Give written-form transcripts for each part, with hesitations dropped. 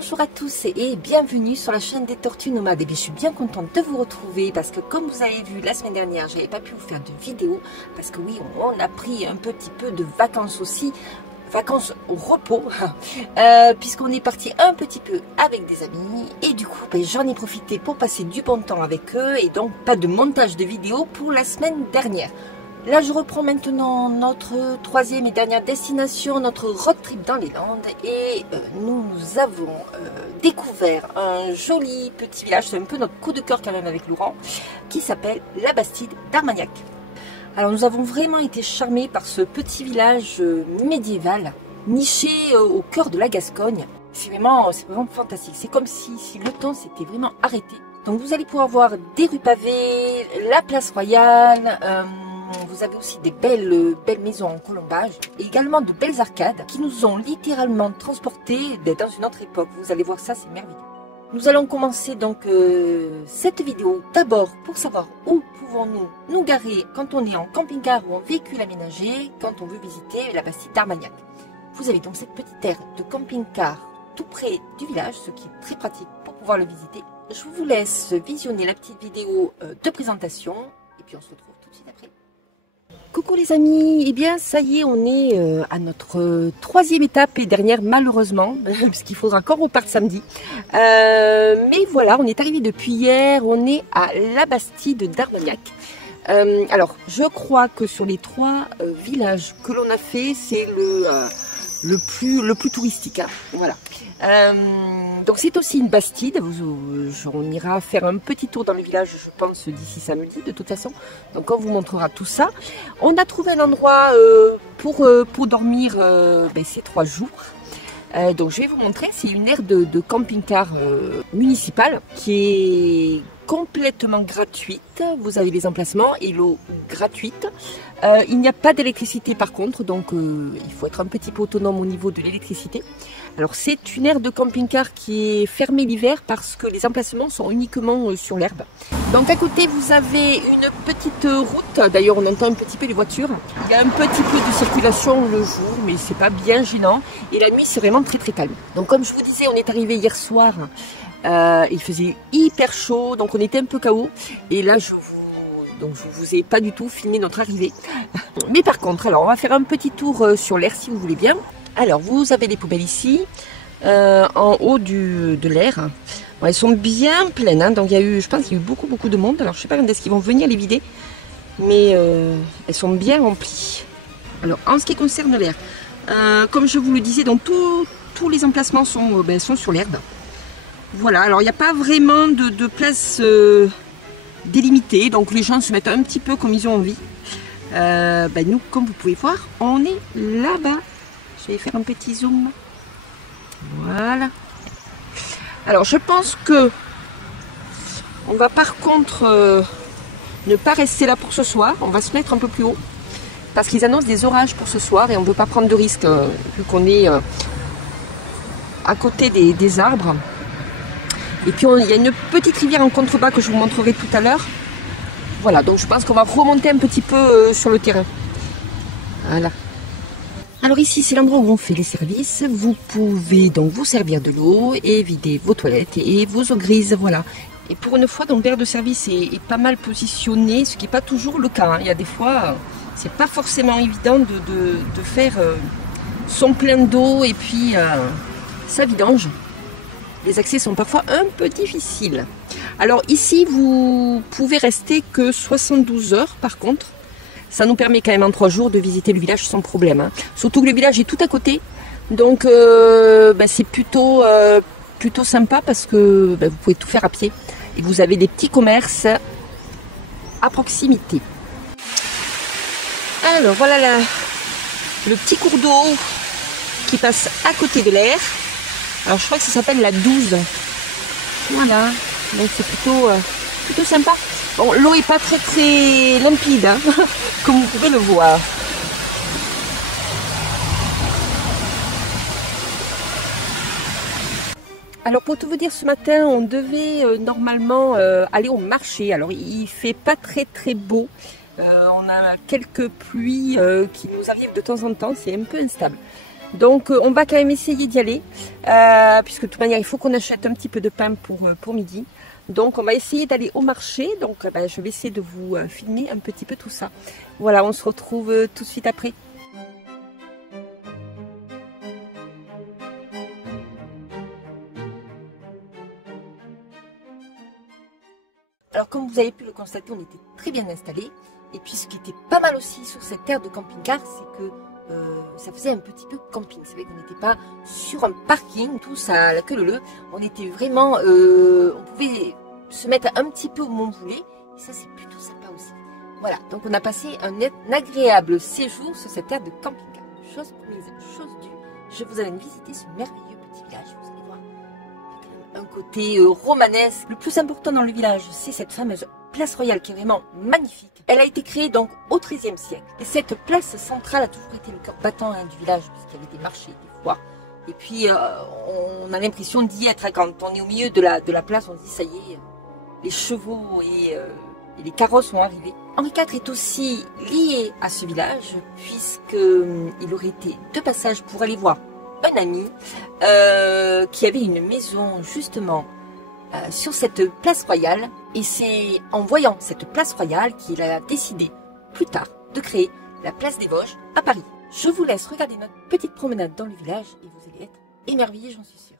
Bonjour à tous et bienvenue sur la chaîne des Tortues Nomades. Et bien, je suis bien contente de vous retrouver parce que comme vous avez vu la semaine dernière, j'avais pas pu vous faire de vidéo parce que oui, on a pris un petit peu de vacances aussi, vacances au repos, puisqu'on est parti un petit peu avec des amis et du coup, j'en ai profité pour passer du bon temps avec eux et donc pas de montage de vidéo pour la semaine dernière. Là, je reprends maintenant notre troisième et dernière destination, notre road trip dans les Landes. Et nous avons découvert un joli petit village, c'est un peu notre coup de cœur quand même avec Laurent, qui s'appelle la Bastide d'Armagnac. Alors, nous avons vraiment été charmés par ce petit village médiéval, niché au cœur de la Gascogne. C'est vraiment fantastique. C'est comme si le temps s'était vraiment arrêté. Donc, vous allez pouvoir voir des rues pavées, la place royale. Vous avez aussi des belles maisons en colombage et également de belles arcades qui nous ont littéralement transportés dans une autre époque. Vous allez voir ça, c'est merveilleux. Nous allons commencer donc cette vidéo d'abord pour savoir où pouvons-nous nous garer quand on est en camping-car ou en véhicule aménagé, quand on veut visiter la Bastide d'Armagnac. Vous avez donc cette petite aire de camping-car tout près du village, ce qui est très pratique pour pouvoir le visiter. Je vous laisse visionner la petite vidéo de présentation et puis on se retrouve tout de suite après. Coucou les amis, eh bien ça y est, on est à notre troisième étape et dernière malheureusement, puisqu'il faudra encore repartir samedi. Mais voilà, on est arrivé depuis hier, on est à la Bastide d'Armagnac. Alors, je crois que sur les trois villages que l'on a fait, c'est le plus touristique. Hein, voilà. Donc c'est aussi une bastide, on ira faire un petit tour dans le village je pense d'ici samedi de toute façon, donc on vous montrera tout ça. On a trouvé un endroit pour dormir ces 3 jours. Donc je vais vous montrer, c'est une aire de camping-car municipale qui est complètement gratuite. Vous avez les emplacements et l'eau gratuite. Il n'y a pas d'électricité par contre, donc il faut être un petit peu autonome au niveau de l'électricité. Alors c'est une aire de camping-car qui est fermée l'hiver parce que les emplacements sont uniquement sur l'herbe. Donc à côté vous avez une petite route, d'ailleurs on entend un petit peu les voitures. Il y a un petit peu de circulation le jour mais c'est pas bien gênant et la nuit c'est vraiment très calme. Donc comme je vous disais on est arrivé hier soir, il faisait hyper chaud donc on était un peu KO et là je vous ai pas du tout filmé notre arrivée. Mais par contre alors on va faire un petit tour sur l'aire si vous voulez bien. Alors, vous avez les poubelles ici, en haut de l'aire. Bon, elles sont bien pleines, hein, donc je pense qu'il y a eu beaucoup de monde. Alors, je ne sais pas quand est-ce qu'ils vont venir les vider, mais elles sont bien remplies. Alors, en ce qui concerne l'aire, comme je vous le disais, donc tous les emplacements sont sur l'herbe. Voilà, alors il n'y a pas vraiment de place délimitée, donc les gens se mettent un petit peu comme ils ont envie. Nous, comme vous pouvez voir, on est là-bas. Je vais faire un petit zoom. Voilà. Alors, je pense que on va par contre ne pas rester là pour ce soir. On va se mettre un peu plus haut parce qu'ils annoncent des orages pour ce soir et on ne veut pas prendre de risques vu qu'on est à côté des arbres. Et puis, il y a une petite rivière en contrebas que je vous montrerai tout à l'heure. Voilà, donc je pense qu'on va remonter un petit peu sur le terrain. Voilà. Alors ici, c'est l'endroit où on fait les services. Vous pouvez donc vous servir de l'eau et vider vos toilettes et vos eaux grises, voilà. Et pour une fois, donc l'aire de service est pas mal positionné, ce qui n'est pas toujours le cas. Hein. Il y a des fois, c'est pas forcément évident de faire son plein d'eau et puis sa vidange. Les accès sont parfois un peu difficiles. Alors ici, vous pouvez rester que 72 heures par contre. Ça nous permet quand même en 3 jours de visiter le village sans problème. Hein. Surtout que le village est tout à côté. Donc c'est plutôt sympa parce que vous pouvez tout faire à pied. Et vous avez des petits commerces à proximité. Alors voilà le petit cours d'eau qui passe à côté de l'aire. Alors je crois que ça s'appelle la 12. Voilà. Donc c'est plutôt sympa. Bon, l'eau n'est pas très limpide, hein, comme vous pouvez le voir. Alors pour tout vous dire, ce matin, on devait normalement aller au marché. Alors il ne fait pas très beau. On a quelques pluies qui nous arrivent de temps en temps, c'est un peu instable. Donc on va quand même essayer d'y aller, puisque de toute manière il faut qu'on achète un petit peu de pain pour midi. Donc on va essayer d'aller au marché, donc je vais essayer de vous filmer un petit peu tout ça. Voilà, on se retrouve tout de suite après. Alors comme vous avez pu le constater, on était très bien installés. Et puis ce qui était pas mal aussi sur cette terre de camping-car, c'est que ça faisait un petit peu camping. C'est vrai qu'on n'était pas sur un parking, tous à la queue leu. On était vraiment, on pouvait se mettre un petit peu où on voulait. Et ça c'est plutôt sympa aussi. Voilà, donc on a passé un agréable séjour sur cette terre de camping-car. Chose promise, chose due, je vous amène visiter ce merveilleux petit village. Vous allez voir, il y a quand même un côté romanesque. Le plus important dans le village, c'est cette fameuse place royale qui est vraiment magnifique. Elle a été créée donc au XIIIe siècle. Et cette place centrale a toujours été le cœur battant du village, puisqu'il y avait des marchés, des foires. Et puis on a l'impression d'y être. Quand on est au milieu de la place, on se dit ça y est, les chevaux et les carrosses sont arrivés. Henri IV est aussi lié à ce village, puisqu'il aurait été de passage pour aller voir un ami qui avait une maison justement sur cette place royale, et c'est en voyant cette place royale qu'il a décidé plus tard de créer la place des Vosges à Paris. Je vous laisse regarder notre petite promenade dans le village et vous allez être émerveillés, j'en suis sûre.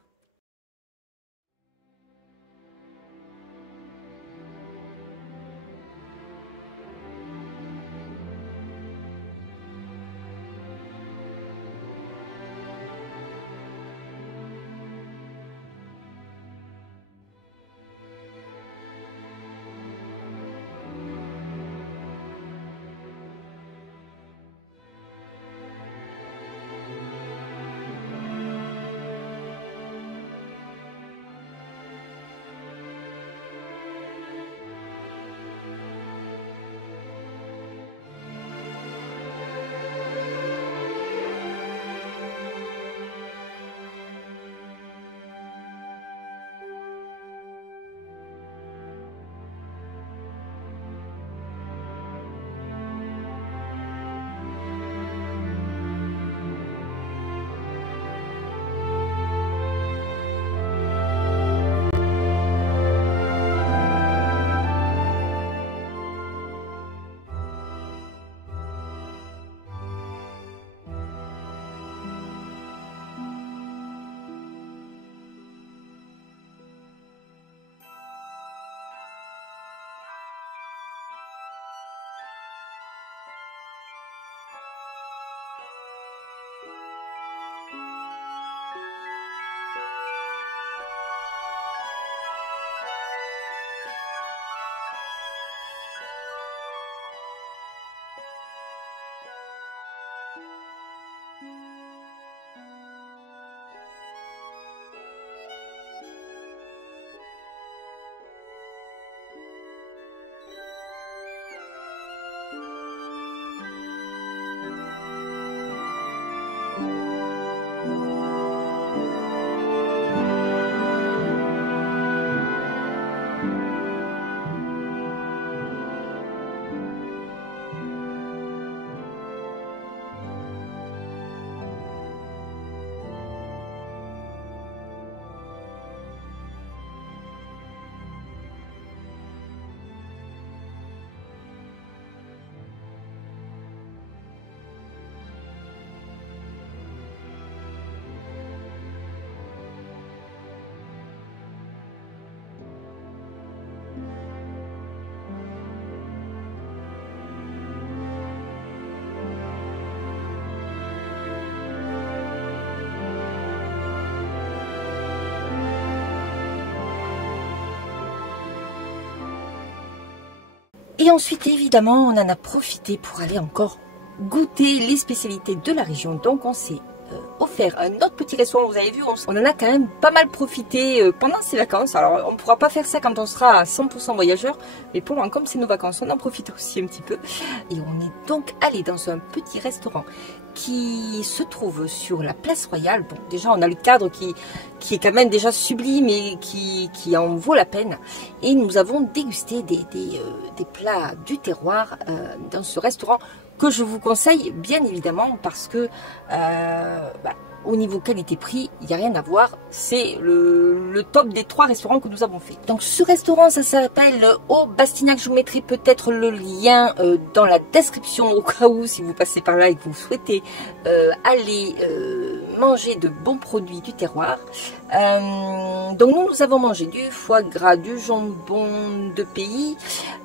Et ensuite, évidemment, on en a profité pour aller encore goûter les spécialités de la région. Donc, on s'est offert un autre petit restaurant. Vous avez vu, on en a quand même pas mal profité pendant ces vacances. Alors, on ne pourra pas faire ça quand on sera à 100% voyageur. Mais pour moi, comme c'est nos vacances, on en profite aussi un petit peu. Et on est donc allé dans un petit restaurant qui se trouve sur la place Royale. Bon, déjà, on a le cadre qui est quand même déjà sublime et qui en vaut la peine. Et nous avons dégusté des plats du terroir dans ce restaurant que je vous conseille bien évidemment parce que au niveau qualité-prix, il n'y a rien à voir. C'est le top des 3 restaurants que nous avons fait. Donc ce restaurant, ça s'appelle Au Bastignac. Je vous mettrai peut-être le lien dans la description au cas où, si vous passez par là et que vous souhaitez aller manger de bons produits du terroir. Donc nous avons mangé du foie gras, du jambon de pays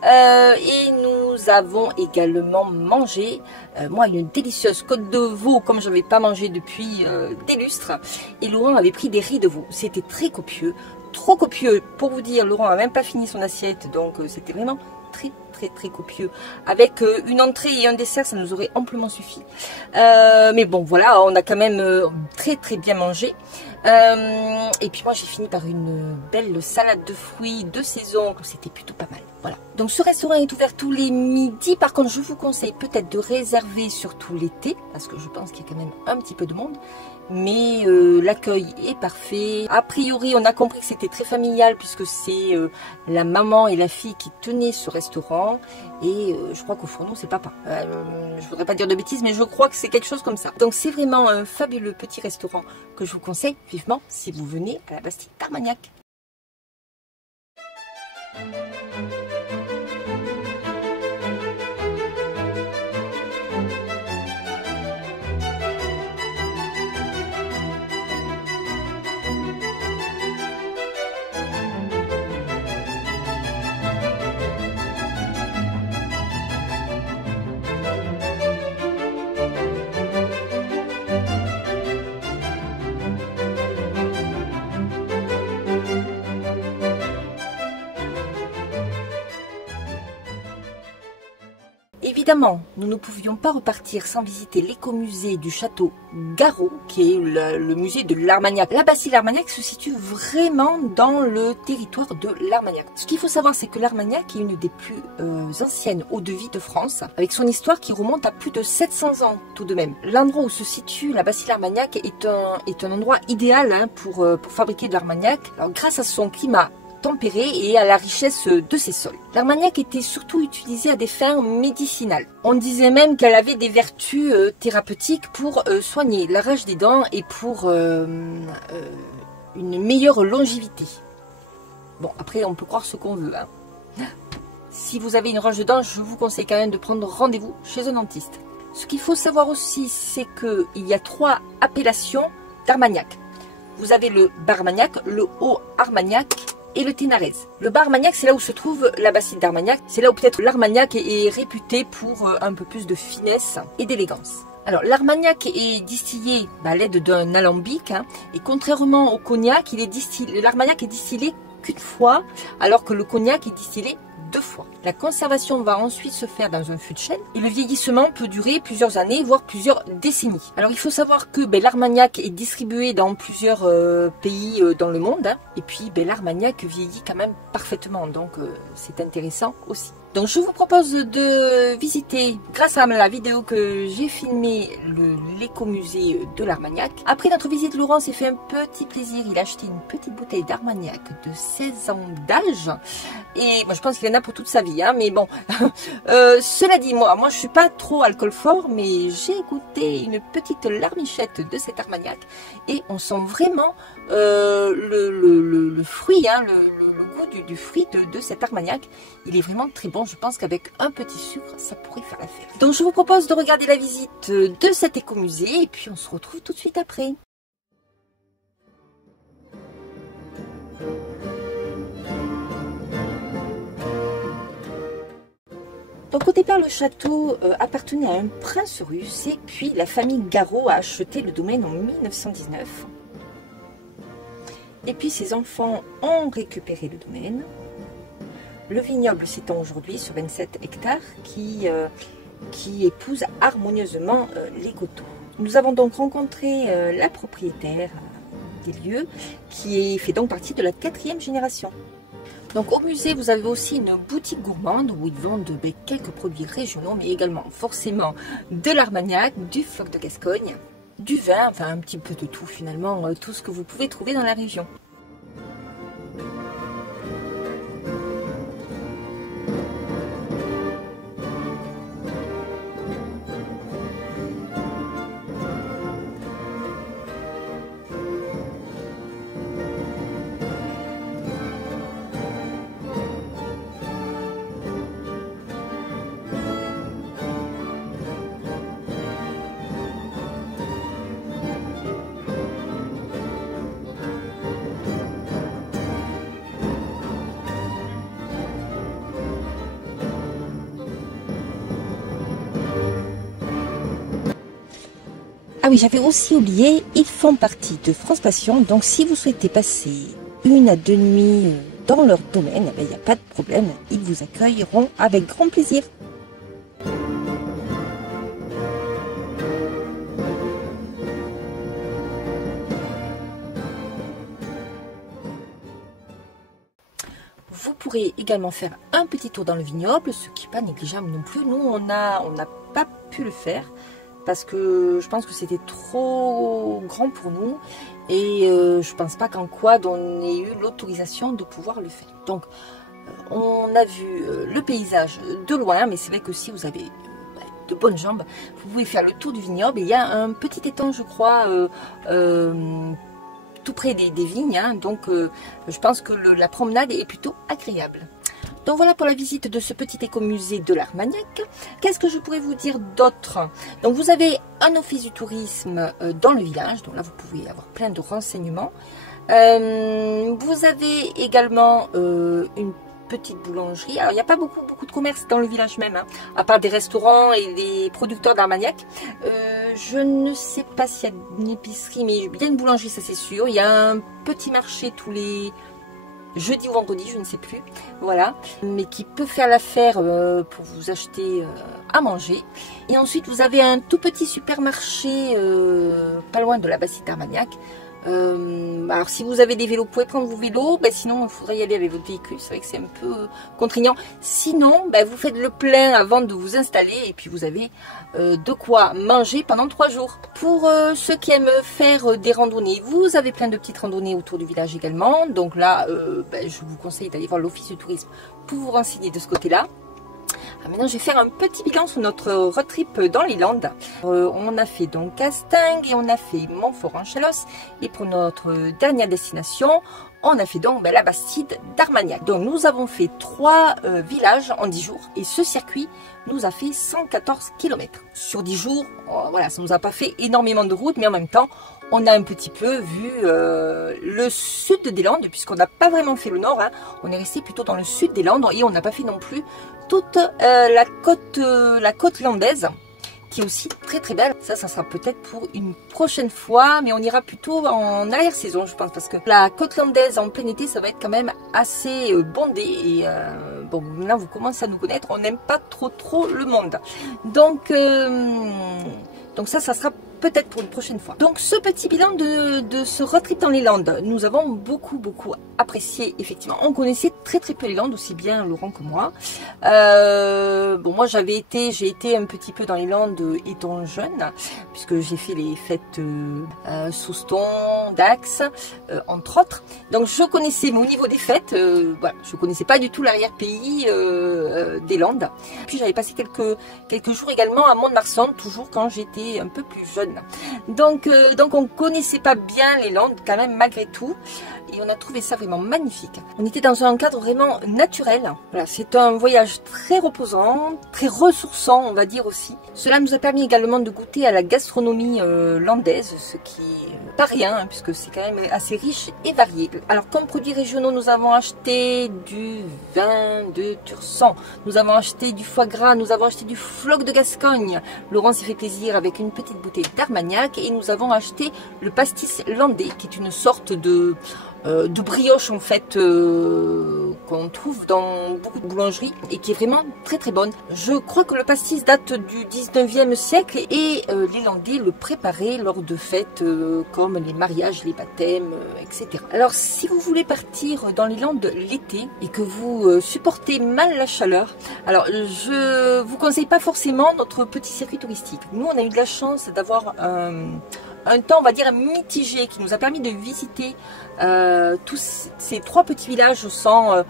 et nous avons également mangé moi une délicieuse côte de veau comme je n'avais pas mangé depuis des lustres, et Laurent avait pris des riz de veau. C'était très copieux, trop copieux pour vous dire. Laurent n'a même pas fini son assiette, donc c'était vraiment très copieux. Avec une entrée et un dessert, ça nous aurait amplement suffi. Mais bon, voilà, on a quand même très bien mangé. Et puis moi j'ai fini par une belle salade de fruits de saison, c'était plutôt pas mal. Voilà. Donc ce restaurant est ouvert tous les midis. Par contre, je vous conseille peut-être de réserver surtout l'été, parce que je pense qu'il y a quand même un petit peu de monde. Mais l'accueil est parfait. A priori, on a compris que c'était très familial puisque c'est la maman et la fille qui tenaient ce restaurant. Et je crois qu'au fourneau, c'est papa. Je voudrais pas dire de bêtises, mais je crois que c'est quelque chose comme ça. Donc c'est vraiment un fabuleux petit restaurant que je vous conseille vivement si vous venez à la Bastille d'Armagnac. Évidemment, nous ne pouvions pas repartir sans visiter l'écomusée du château Garot, qui est le musée de l'Armagnac. La Bastille d'Armagnac se situe vraiment dans le territoire de l'Armagnac. Ce qu'il faut savoir, c'est que l'Armagnac est une des plus anciennes eaux-de-vie de France, avec son histoire qui remonte à plus de 700 ans tout de même. L'endroit où se situe la Bastille d'Armagnac est un endroit idéal pour fabriquer de l'Armagnac. Alors, grâce à son climat tempéré et à la richesse de ses sols. L'Armagnac était surtout utilisée à des fins médicinales. On disait même qu'elle avait des vertus thérapeutiques pour soigner la rage des dents et pour une meilleure longévité. Bon, après, on peut croire ce qu'on veut. Hein. Si vous avez une rage de dents, je vous conseille quand même de prendre rendez-vous chez un dentiste. Ce qu'il faut savoir aussi, c'est qu'il y a 3 appellations d'Armagnac. Vous avez le Bas-Armagnac, le Haut-Armagnac et le Ténarèze. Le Bas-Armagnac, c'est là où se trouve la Bastille d'Armagnac. C'est là où peut-être l'Armagnac est réputé pour un peu plus de finesse et d'élégance. Alors, l'Armagnac est distillé à l'aide d'un alambic. Hein, et contrairement au cognac, l'Armagnac est distillé qu'une fois, alors que le cognac est distillé 2 fois. La conservation va ensuite se faire dans un fût de chêne et le vieillissement peut durer plusieurs années, voire plusieurs décennies. Alors il faut savoir que l'Armagnac est distribué dans plusieurs pays dans le monde, hein, et puis l'Armagnac vieillit quand même parfaitement, donc c'est intéressant aussi. Donc je vous propose de visiter, grâce à la vidéo que j'ai filmée, l'écomusée de l'Armagnac. Après notre visite, Laurent s'est fait un petit plaisir. Il a acheté une petite bouteille d'Armagnac de 16 ans d'âge. Et moi, je pense qu'il en a pour toute sa vie. Hein, mais bon, cela dit, moi je suis pas trop alcool fort, mais j'ai goûté une petite larmichette de cet Armagnac. Et on sent vraiment le fruit, hein, le goût du fruit de cet Armagnac. Il est vraiment très bon. Je pense qu'avec un petit sucre, ça pourrait faire l'affaire. Donc je vous propose de regarder la visite de cet écomusée et puis on se retrouve tout de suite après. Donc au départ, le château appartenait à un prince russe et puis la famille Garot a acheté le domaine en 1919. Et puis ses enfants ont récupéré le domaine. Le vignoble s'étend aujourd'hui sur 27 hectares qui épouse harmonieusement les coteaux. Nous avons donc rencontré la propriétaire des lieux qui fait donc partie de la 4e génération. Donc au musée, vous avez aussi une boutique gourmande où ils vendent quelques produits régionaux, mais également forcément de l'Armagnac, du phoque de Gascogne, du vin, enfin un petit peu de tout finalement, tout ce que vous pouvez trouver dans la région. Ah oui, j'avais aussi oublié, ils font partie de France Passion, donc si vous souhaitez passer 1 à 2 nuits dans leur domaine, il n'y a pas de problème, ils vous accueilleront avec grand plaisir. Vous pourrez également faire un petit tour dans le vignoble, ce qui n'est pas négligeable non plus. Nous, on n'a pas pu le faire parce que je pense que c'était trop grand pour nous et je pense pas qu'en quad on ait eu l'autorisation de pouvoir le faire. Donc, on a vu le paysage de loin, mais c'est vrai que si vous avez de bonnes jambes, vous pouvez faire le tour du vignoble. Il y a un petit étang, je crois, tout près des vignes, hein, donc je pense que la promenade est plutôt agréable. Donc voilà pour la visite de ce petit écomusée de l'Armagnac. Qu'est-ce que je pourrais vous dire d'autre? Donc vous avez un office du tourisme dans le village, donc là vous pouvez avoir plein de renseignements. Vous avez également une petite boulangerie. Alors il n'y a pas beaucoup de commerce dans le village même, hein, à part des restaurants et des producteurs d'Armagnac. Je ne sais pas s'il y a une épicerie, mais il y a une boulangerie, ça c'est sûr. Il y a un petit marché tous les jeudis ou vendredis, je ne sais plus, voilà, mais qui peut faire l'affaire pour vous acheter à manger. Et ensuite vous avez un tout petit supermarché pas loin de la Bastide d'Armagnac. Alors si vous avez des vélos, vous pouvez prendre vos vélos, sinon il faudrait y aller avec votre véhicule, c'est vrai que c'est un peu contraignant. Sinon vous faites le plein avant de vous installer et puis vous avez de quoi manger pendant 3 jours. Pour ceux qui aiment faire des randonnées, vous avez plein de petites randonnées autour du village également, donc là je vous conseille d'aller voir l'office du tourisme pour vous renseigner de ce côté là. Maintenant, je vais faire un petit bilan sur notre road trip dans les Landes. On a fait donc Castingues et on a fait Montfort-en-Chalosse. Et pour notre dernière destination, on a fait donc la Bastide d'Armagnac. Donc nous avons fait 3 villages en 10 jours. Et ce circuit nous a fait 114 km. Sur 10 jours, voilà, ça ne nous a pas fait énormément de route, mais en même temps, on a un petit peu vu le sud des Landes, puisqu'on n'a pas vraiment fait le nord, hein. On est resté plutôt dans le sud des Landes et on n'a pas fait non plus toute la côte landaise, qui est aussi très très belle. Ça sera peut-être pour une prochaine fois, mais on ira plutôt en arrière-saison, je pense, parce que la côte landaise en plein été, ça va être quand même assez bondé. Et bon, maintenant vous commencez à nous connaître, on n'aime pas trop le monde. Donc ça sera peut-être pour une prochaine fois. Donc ce petit bilan de ce road trip dans les Landes, nous avons beaucoup apprécié, effectivement. On connaissait très peu les Landes, aussi bien Laurent que moi. Bon, moi j'ai été un petit peu dans les Landes étant jeune, puisque j'ai fait les fêtes Souston, Dax, entre autres. Donc je connaissais, mais au niveau des fêtes, voilà, je connaissais pas du tout l'arrière-pays des Landes. Puis j'avais passé quelques jours également à Mont-de-Marsan, toujours quand j'étais un peu plus jeune. Donc on connaissait pas bien les Landes quand même malgré tout, et on a trouvé ça vraiment magnifique. On était dans un cadre vraiment naturel. Voilà, c'est un voyage très reposant, très ressourçant, on va dire aussi. Cela nous a permis également de goûter à la gastronomie landaise, ce qui n'est pas rien, hein, puisque c'est quand même assez riche et varié. Alors comme produits régionaux, nous avons acheté du vin de Tursan, nous avons acheté du foie gras, nous avons acheté du floc de Gascogne. Laurent s'est fait plaisir avec une petite bouteille d'Armagnac, et nous avons acheté le pastis landais, qui est une sorte de brioche en fait qu'on trouve dans beaucoup de boulangeries et qui est vraiment très bonne. Je crois que le pastis date du 19e siècle et les Landais le préparaient lors de fêtes comme les mariages, les baptêmes, etc. Alors si vous voulez partir dans les Landes l'été et que vous supportez mal la chaleur, alors je vous conseille pas forcément notre petit circuit touristique. Nous on a eu de la chance d'avoir un temps, on va dire, mitigé, qui nous a permis de visiter tous ces 3 petits villages sans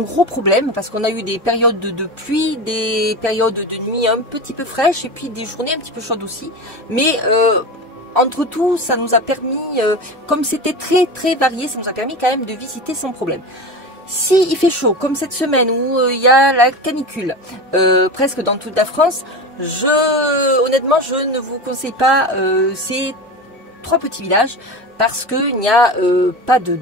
gros problème, parce qu'on a eu des périodes de pluie, des périodes de nuit un petit peu fraîches et puis des journées un petit peu chaudes aussi. Mais entre tout, ça nous a permis, comme c'était très varié, ça nous a permis quand même de visiter sans problème. Si il fait chaud, comme cette semaine où il y a la canicule presque dans toute la France, honnêtement, je ne vous conseille pas ces 3 petits villages, parce qu'il n'y a pas de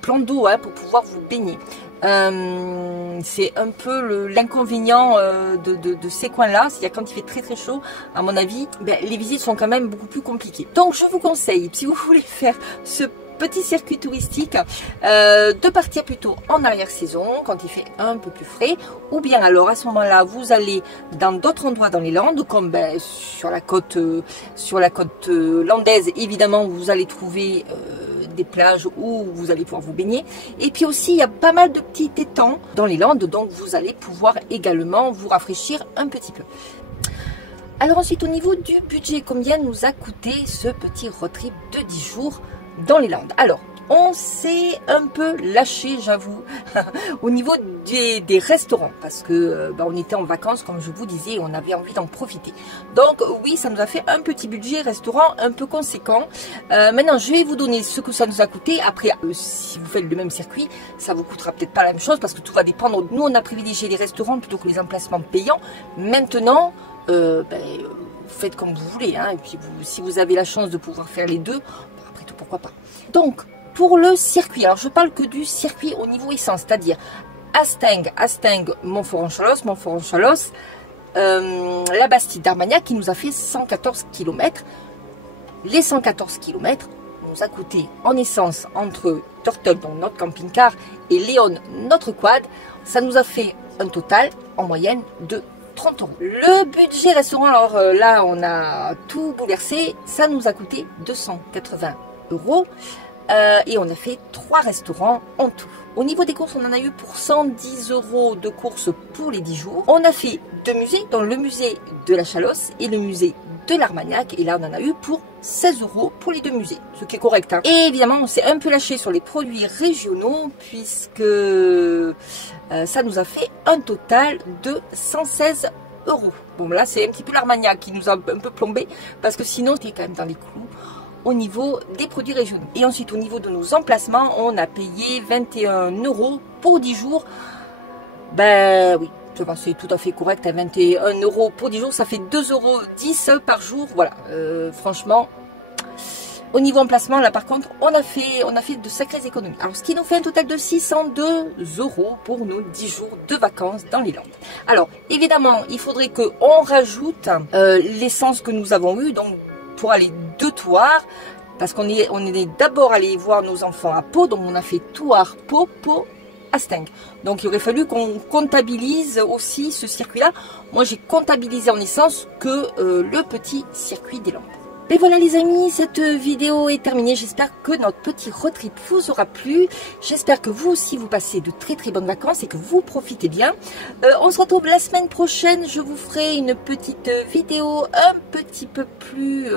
plan d'eau pour pouvoir vous baigner. C'est un peu l'inconvénient de ces coins-là. C'est-à-dire quand il fait très très chaud, à mon avis, ben, les visites sont quand même beaucoup plus compliquées. Donc je vous conseille, si vous voulez faire ce petit circuit touristique, de partir plutôt en arrière-saison, quand il fait un peu plus frais, ou bien alors à ce moment-là, vous allez dans d'autres endroits dans les Landes, comme ben, sur la côte landaise, évidemment, vous allez trouver des plages où vous allez pouvoir vous baigner. Et puis aussi, il y a pas mal de petits étangs dans les Landes, donc vous allez pouvoir également vous rafraîchir un petit peu. Alors ensuite, au niveau du budget, combien nous a coûté ce petit road trip de 10 jours dans les Landes? Alors, on s'est un peu lâché, j'avoue, au niveau des restaurants, parce que on était en vacances, comme je vous disais, et on avait envie d'en profiter. Donc oui, ça nous a fait un petit budget restaurant un peu conséquent. Maintenant, je vais vous donner ce que ça nous a coûté. Après, si vous faites le même circuit, ça vous coûtera peut-être pas la même chose, parce que tout va dépendre. Nous, on a privilégié les restaurants plutôt que les emplacements payants. Maintenant, faites comme vous voulez, hein, et puis si vous avez la chance de pouvoir faire les deux, après tout, pourquoi pas. Donc, pour le circuit, alors je parle que du circuit au niveau essence, c'est-à-dire Hastingues, Montfort-en-Chalosse, la Bastide d'Armagnac, qui nous a fait 114 km. Les 114 km nous a coûté en essence entre Turtle, donc notre camping-car, et Léon, notre quad, ça nous a fait un total en moyenne de 30 €. Le budget restaurant, alors là on a tout bouleversé, ça nous a coûté 280 €. Et on a fait 3 restaurants en tout. Au niveau des courses, on en a eu pour 110 € de courses pour les 10 jours. On a fait 2 musées, dans le musée de la Chalosse et le musée de l'Armagnac. Et là, on en a eu pour 16 € pour les 2 musées, ce qui est correct, hein. Et évidemment, on s'est un peu lâché sur les produits régionaux, puisque ça nous a fait un total de 116 €. Bon, là, c'est un petit peu l'Armagnac qui nous a un peu plombé, parce que sinon, c'était quand même dans les clous au niveau des produits régionaux. Et ensuite, au niveau de nos emplacements, on a payé 21 € pour 10 jours. Ben oui, c'est tout à fait correct. À 21 € pour 10 jours, ça fait 2,10 € par jour. Voilà, franchement, au niveau emplacement, là par contre, on a fait de sacrées économies. Alors, ce qui nous fait un total de 602 € pour nos 10 jours de vacances dans les Landes. Alors, évidemment, il faudrait qu'on rajoute l'essence que nous avons eue, donc pour aller de Thouars, parce qu'on est d'abord allé voir nos enfants à Pau, donc on a fait Thouars, Pau, Hastingues. Donc il aurait fallu qu'on comptabilise aussi ce circuit-là. Moi j'ai comptabilisé en essence que le petit circuit des Landes. Et voilà les amis, cette vidéo est terminée. J'espère que notre petit road trip vous aura plu. J'espère que vous aussi vous passez de très très bonnes vacances et que vous profitez bien. On se retrouve la semaine prochaine. Je vous ferai une petite vidéo un petit peu plus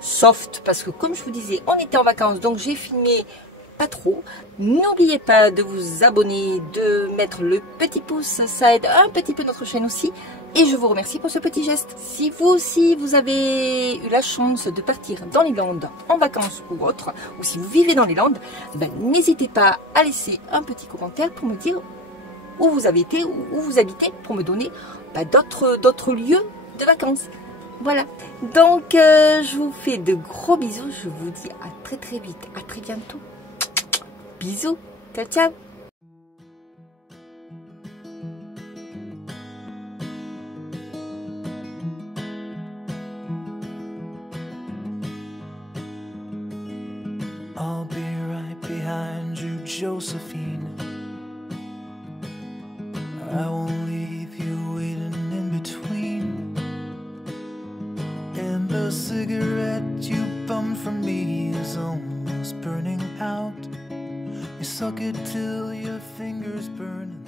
soft, parce que comme je vous disais, on était en vacances, donc j'ai filmé pas trop. N'oubliez pas de vous abonner, de mettre le petit pouce, ça aide un petit peu notre chaîne aussi. Et je vous remercie pour ce petit geste. Si vous aussi vous avez eu la chance de partir dans les Landes en vacances ou autre, ou si vous vivez dans les Landes, ben, n'hésitez pas à laisser un petit commentaire pour me dire où vous avez été, où vous habitez, pour me donner ben, d'autres lieux de vacances. Voilà, donc je vous fais de gros bisous, je vous dis à très très vite, à très bientôt. Bisous, ciao ciao. I'll be right behind you, Josephine. I won't leave you waiting in between. And the cigarette you bummed from me is almost burning out. You suck it till your fingers burn.